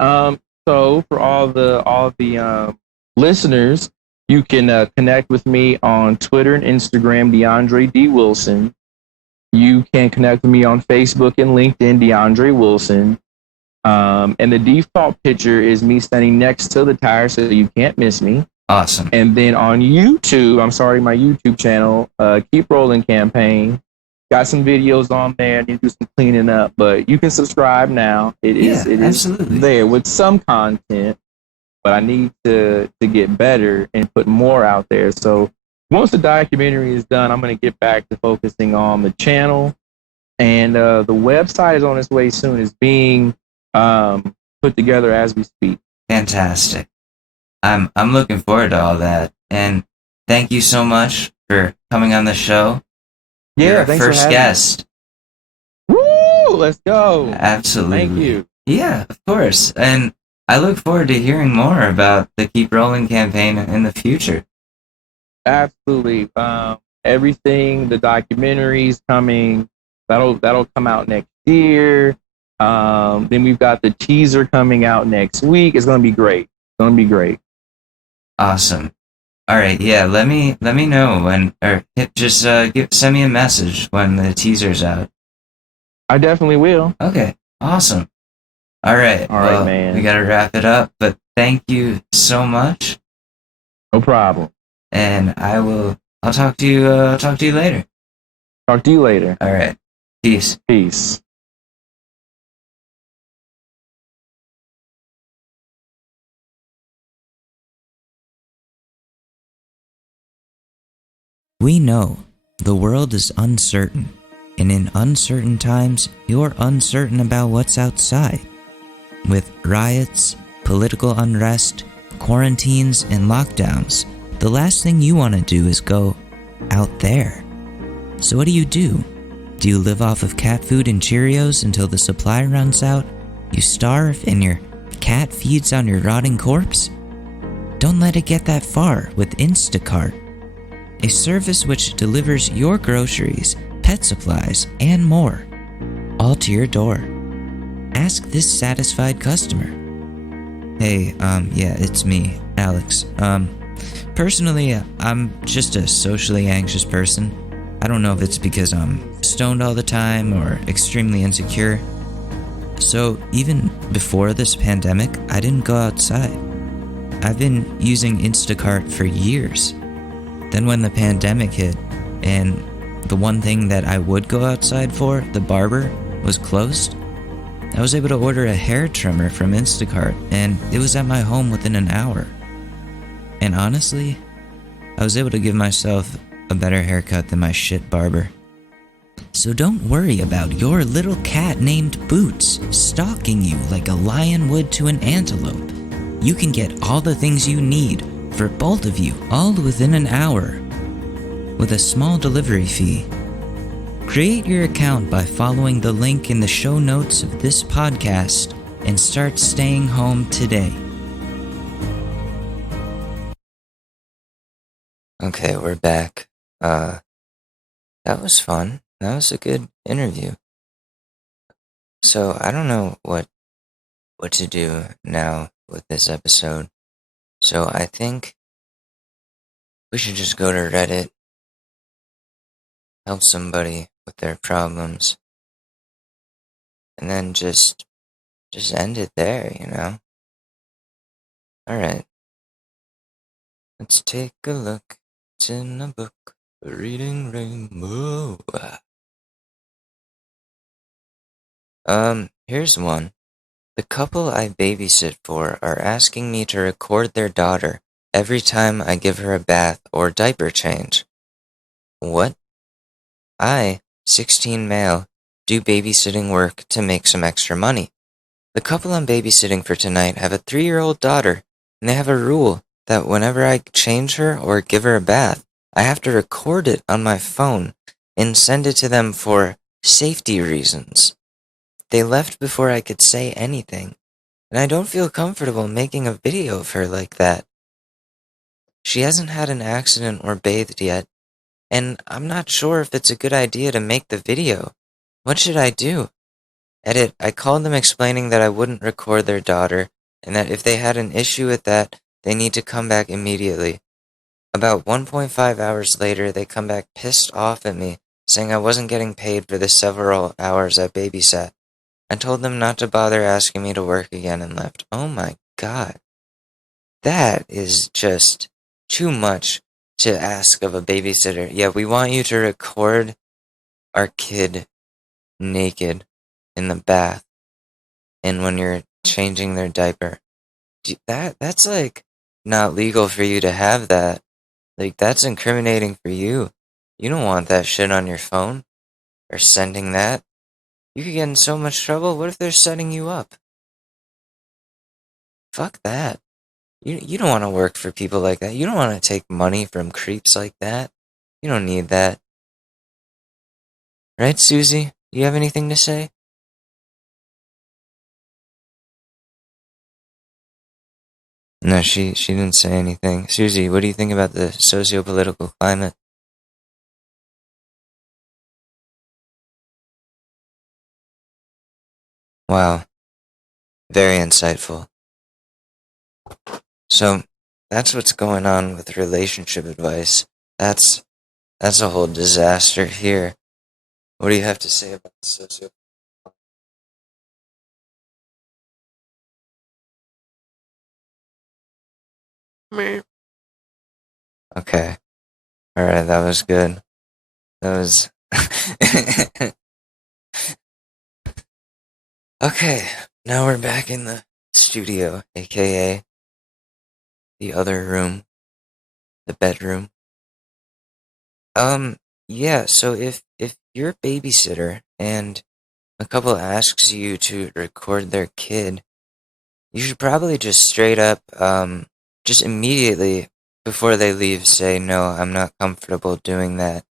So for all the listeners, you can connect with me on Twitter and Instagram, DeAndre D. Wilson. You can connect with me on Facebook and LinkedIn, DeAndre Wilson. And the default picture is me standing next to the tire, so you can't miss me. Awesome. And then on YouTube, my YouTube channel, Keep Rolling Campaign. Got some videos on there. I need to do some cleaning up, but you can subscribe now. It is there with some content, but I need to get better and put more out there. So once the documentary is done, I'm going to get back to focusing on the channel, and the website is on its way soon. It's being put together as we speak. Fantastic. I'm looking forward to all that, and thank you so much for coming on the show. Yeah, You're our thanks first guest. Woo! Let's go. Absolutely. Thank you. Yeah, of course. And I look forward to hearing more about the Keep Rolling campaign in the future. Absolutely. Everything, the documentary's coming. That'll come out next year. Then we've got the teaser coming out next week. It's gonna be great. Awesome. All right, yeah. Let me know when, or send me a message when the teaser's out. I definitely will. Okay, awesome. All right. All right, Well, we man. got to wrap it up, but thank you so much. No problem. And I'll talk to you, talk to you later. Talk to you later. All right. Peace. Peace. We know the world is uncertain, and in uncertain times, you're uncertain about what's outside. With riots, political unrest, quarantines, and lockdowns, the last thing you want to do is go out there. So what do? Do you live off of cat food and Cheerios until the supply runs out? You starve and your cat feeds on your rotting corpse? Don't let it get that far with Instacart, a service which delivers your groceries, pet supplies, and more, all to your door. Ask this satisfied customer. Hey, yeah, it's me, Alex. Personally, I'm just a socially anxious person. I don't know if it's because I'm stoned all the time or extremely insecure. So even before this pandemic, I didn't go outside. I've been using Instacart for years. Then when the pandemic hit, and the one thing that I would go outside for, the barber, was closed, I was able to order a hair trimmer from Instacart, and it was at my home within an hour. And honestly, I was able to give myself a better haircut than my shit barber. So don't worry about your little cat named Boots stalking you like a lion would to an antelope. You can get all the things you need for both of you all within an hour with a small delivery fee. Create your account by following the link in the show notes of this podcast and start staying home today. Okay, we're back. That was fun. That was a good interview. So I don't know what to do now with this episode. So I think we should just go to Reddit, help somebody with their problems, and then just end it there, you know? Alright. Let's take a look. It's in a book. Reading Rainbow. Here's one. The couple I babysit for are asking me to record their daughter every time I give her a bath or diaper change. What? I, 16 male, do babysitting work to make some extra money. The couple I'm babysitting for tonight have a 3-year-old daughter, and they have a rule that whenever I change her or give her a bath, I have to record it on my phone and send it to them for safety reasons. They left before I could say anything, and I don't feel comfortable making a video of her like that. She hasn't had an accident or bathed yet, and I'm not sure if it's a good idea to make the video. What should I do? Edit, I called them explaining that I wouldn't record their daughter, and that if they had an issue with that, they need to come back immediately. About 1.5 hours later, they come back pissed off at me, saying I wasn't getting paid for the several hours I babysat. I told them not to bother asking me to work again and left. Oh my god. That is just too much to ask of a babysitter. Yeah, we want you to record our kid naked in the bath and when you're changing their diaper. That's like not legal for you to have that. Like, that's incriminating for you. You don't want that shit on your phone or sending that. You could get in so much trouble. What if they're setting you up? Fuck that. You don't want to work for people like that. You don't want to take money from creeps like that. You don't need that. Right, Susie? You have anything to say? No, she didn't say anything. Susie, what do you think about the socio-political climate? Wow, very insightful. So, that's what's going on with relationship advice. That's a whole disaster here. What do you have to say about the socio? Meh. Okay. Alright, that was good. That was. Okay, now we're back in the studio, aka the other room, the bedroom. Um, yeah, so if you're a babysitter and a couple asks you to record their kid, you should probably just straight up, just immediately before they leave say, no, I'm not comfortable doing that.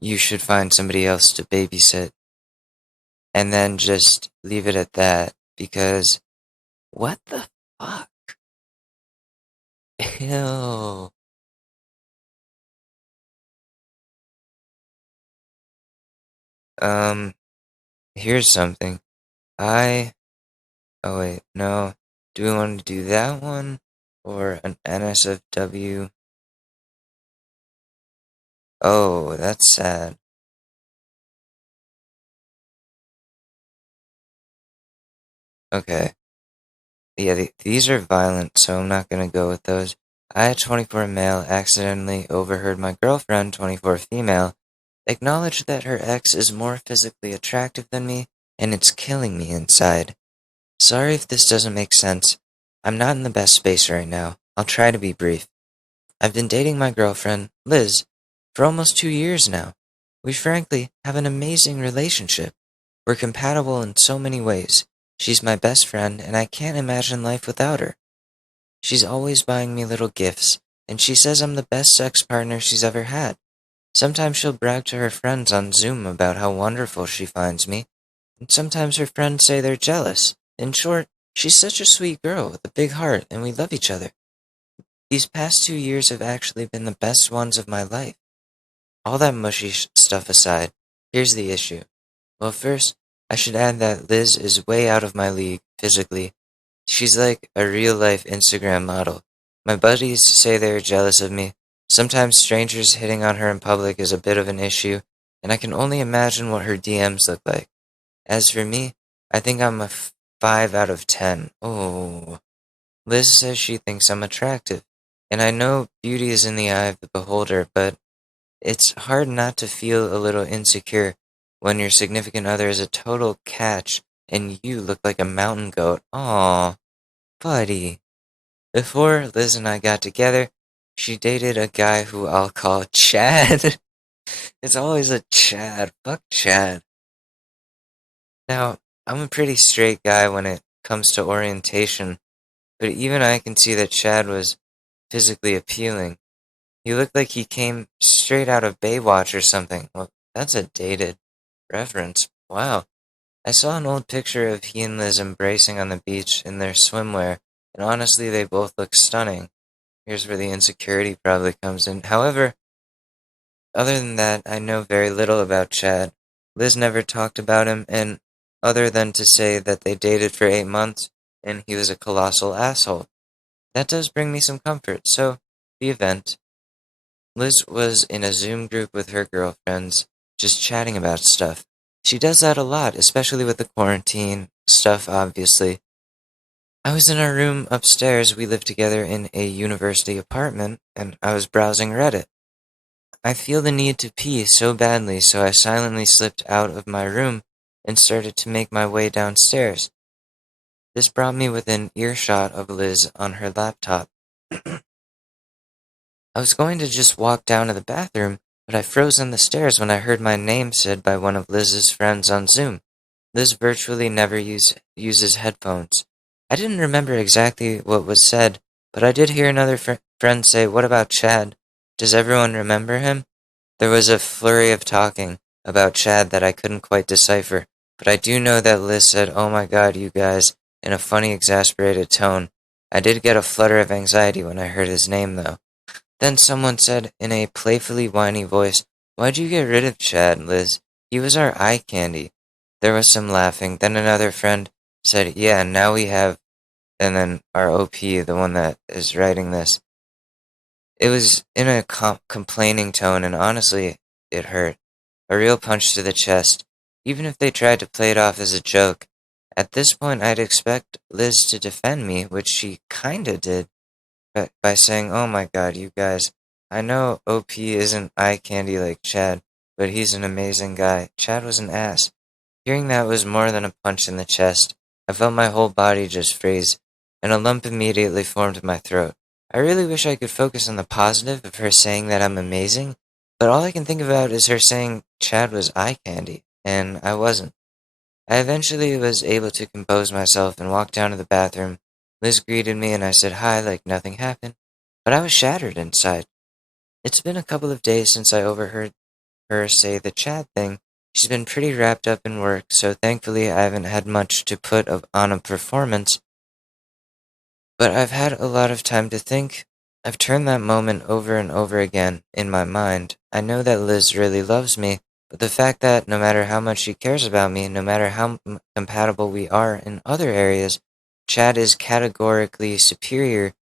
You should find somebody else to babysit, and then just leave it at that, because what the fuck? Ew. Um, here's something. I Oh wait, no. Do we want to do that one or an NSFW? Oh, that's sad. Okay. Yeah, these are violent, so I'm not gonna go with those. I, at 24 male, accidentally overheard my girlfriend, 24 female, acknowledge that her ex is more physically attractive than me, and it's killing me inside. Sorry if this doesn't make sense. I'm not in the best space right now. I'll try to be brief. I've been dating my girlfriend, Liz, for almost 2 years now. We frankly have an amazing relationship. We're compatible in so many ways. She's my best friend, and I can't imagine life without her. She's always buying me little gifts, and she says I'm the best sex partner she's ever had. Sometimes she'll brag to her friends on Zoom about how wonderful she finds me, and sometimes her friends say they're jealous. In short, she's such a sweet girl with a big heart, and we love each other. These past 2 years have actually been the best ones of my life. All that mushy stuff aside, here's the issue. Well, first, I should add that Liz is way out of my league, physically. She's like a real-life Instagram model. My buddies say they're jealous of me. Sometimes strangers hitting on her in public is a bit of an issue, and I can only imagine what her DMs look like. As for me, I think I'm a 5 out of 10. Oh. Liz says she thinks I'm attractive, and I know beauty is in the eye of the beholder, but it's hard not to feel a little insecure when your significant other is a total catch and you look like a mountain goat. Aw, buddy. Before Liz and I got together, she dated a guy who I'll call Chad. It's always a Chad. Fuck Chad. Now, I'm a pretty straight guy when it comes to orientation, but even I can see that Chad was physically appealing. He looked like he came straight out of Baywatch or something. Well, that's a dated reference. Wow. I saw an old picture of he and Liz embracing on the beach in their swimwear, and honestly, they both look stunning. Here's where the insecurity probably comes in. However, other than that, I know very little about Chad. Liz never talked about him, and other than to say that they dated for 8 months, and he was a colossal asshole. That does bring me some comfort. So, the event. Liz was in a Zoom group with her girlfriends, just chatting about stuff. She does that a lot, especially with the quarantine stuff, obviously. I was in our room upstairs. We lived together in a university apartment, and I was browsing Reddit. I feel the need to pee so badly, so I silently slipped out of my room and started to make my way downstairs. This brought me within earshot of Liz on her laptop. I was going to just walk down to the bathroom, but I froze on the stairs when I heard my name said by one of Liz's friends on Zoom. Liz virtually never uses headphones. I didn't remember exactly what was said, but I did hear another friend say, "What about Chad? Does everyone remember him?" There was a flurry of talking about Chad that I couldn't quite decipher, but I do know that Liz said, "Oh my god, you guys," in a funny, exasperated tone. I did get a flutter of anxiety when I heard his name, though. Then someone said in a playfully whiny voice, "Why'd you get rid of Chad, Liz? He was our eye candy." There was some laughing. Then another friend said, "Yeah, now we have," and then our OP, the one that is writing this. It was in a complaining tone, and honestly, it hurt. A real punch to the chest, even if they tried to play it off as a joke. At this point, I'd expect Liz to defend me, which she kinda did. by saying, "Oh my God, you guys, I know OP isn't eye candy like Chad, but he's an amazing guy. Chad was an ass." Hearing that was more than a punch in the chest. I felt my whole body just freeze, and a lump immediately formed in my throat. I really wish I could focus on the positive of her saying that I'm amazing, but all I can think about is her saying Chad was eye candy, and I wasn't. I eventually was able to compose myself and walk down to the bathroom. Liz greeted me and I said hi like nothing happened, but I was shattered inside. It's been a couple of days since I overheard her say the Chad thing. She's been pretty wrapped up in work, so thankfully I haven't had much to put on a performance, but I've had a lot of time to think. I've turned that moment over and over again in my mind. I know that Liz really loves me, but the fact that no matter how much she cares about me, no matter how compatible we are in other areas, Chad is categorically superior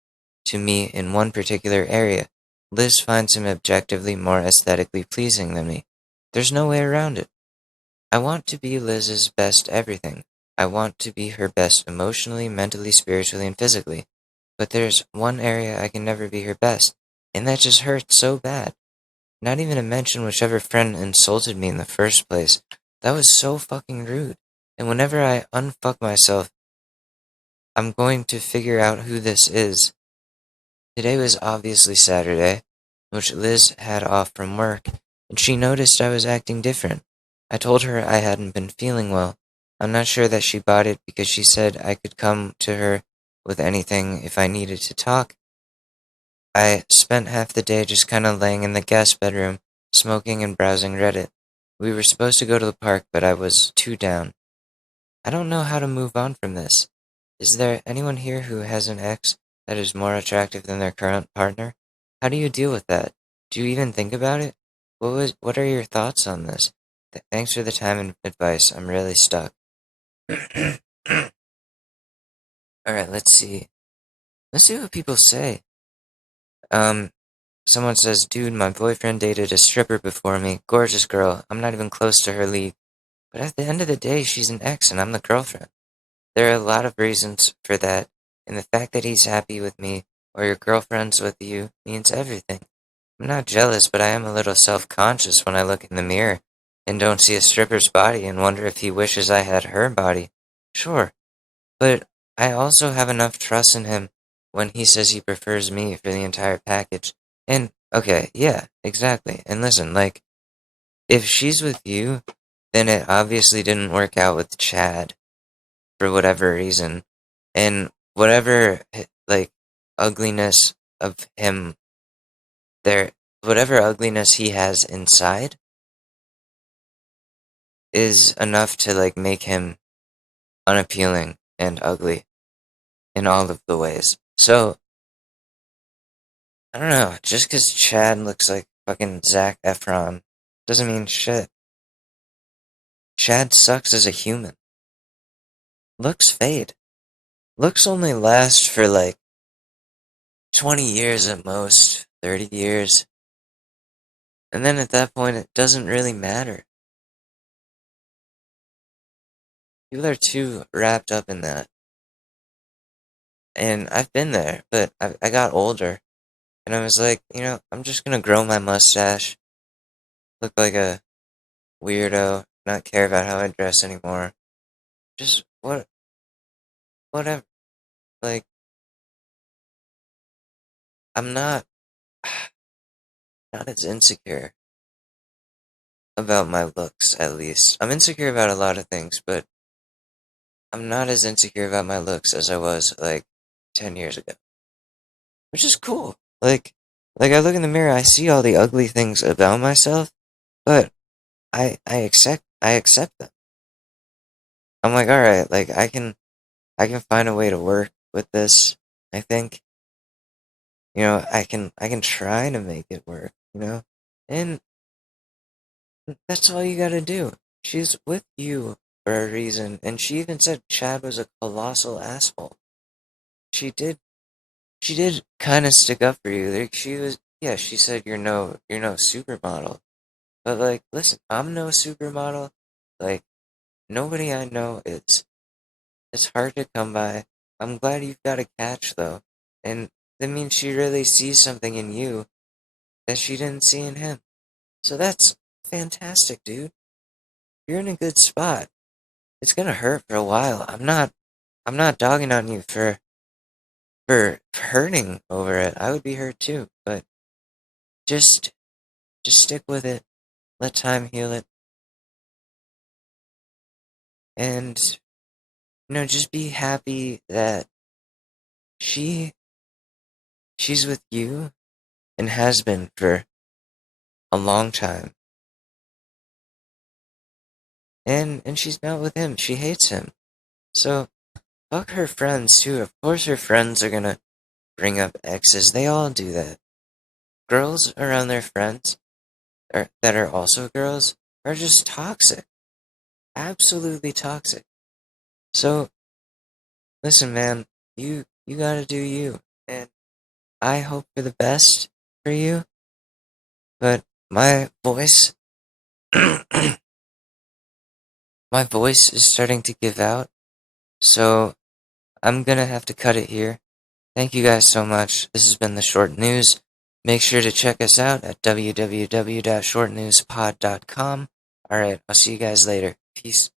to me in one particular area. Liz finds him objectively more aesthetically pleasing than me. There's no way around it. I want to be Liz's best everything. I want to be her best emotionally, mentally, spiritually, and physically. But there's one area I can never be her best, and that just hurts so bad. Not even to mention whichever friend insulted me in the first place. That was so fucking rude. And whenever I unfuck myself, I'm going to figure out who this is. Today was obviously Saturday, which Liz had off from work, and she noticed I was acting different. I told her I hadn't been feeling well. I'm not sure that she bought it because she said I could come to her with anything if I needed to talk. I spent half the day just kinda laying in the guest bedroom, smoking and browsing Reddit. We were supposed to go to the park, but I was too down. I don't know how to move on from this. Is there anyone here who has an ex that is more attractive than their current partner? How do you deal with that? Do you even think about it? What are your thoughts on this? Thanks for the time and advice. I'm really stuck. Alright, let's see. Let's see what people say. Um, Someone says, dude, my boyfriend dated a stripper before me. Gorgeous girl. I'm not even close to her league. But at the end of the day, she's an ex and I'm the girlfriend. There are a lot of reasons for that, and the fact that he's happy with me or your girlfriend's with you means everything. I'm not jealous, but I am a little self-conscious when I look in the mirror and don't see a stripper's body and wonder if he wishes I had her body. Sure, but I also have enough trust in him when he says he prefers me for the entire package. And, okay, yeah, exactly. And listen, like, if she's with you, then it obviously didn't work out with Chad for whatever reason. And whatever, like, ugliness of him there, whatever ugliness he has inside is enough to, like, make him unappealing and ugly in all of the ways. So, I don't know, just because Chad looks like fucking Zac Efron doesn't mean shit. Chad sucks as a human. Looks fade. Looks only last for like 20 years at most, 30 years. And then at that point, it doesn't really matter. People are too wrapped up in that. And I've been there, but I got older. And I was like, I'm just gonna grow my mustache, look like a weirdo, not care about how I dress anymore. Just whatever. Like, I'm not, not as insecure about my looks, at least. I'm insecure about a lot of things, but I'm not as insecure about my looks as I was, like, 10 years ago. Which is cool. Like I look in the mirror, I see all the ugly things about myself, but I accept them. I'm like, alright, like I can find a way to work with this, I think. I can try to make it work. And that's all you gotta do. She's with you for a reason, and she even said Chad was a colossal asshole. She did she did kind of stick up for you. Like yeah, she said you're no supermodel. But like, listen, I'm no supermodel. Like, nobody I know is. It's hard to come by. I'm glad you've got a catch though. And that means she really sees something in you that she didn't see in him. So that's fantastic, dude. You're in a good spot. It's gonna hurt for a while. I'm not dogging on you for hurting over it. I would be hurt too, but just just stick with it. Let time heal it. And just be happy that she she's with you and has been for a long time. And she's not with him. She hates him. So fuck her friends too. Of course her friends are gonna bring up exes. They all do that. Girls around their friends that are also girls are just toxic. Absolutely toxic. So listen, man, you gotta do you. And I hope for the best for you, but my voice my voice is starting to give out, so I'm gonna have to cut it here. Thank you guys so much. This has been the Short News. Make sure to check us out at www.shortnewspod.com. Alright, I'll see you guys later. Peace.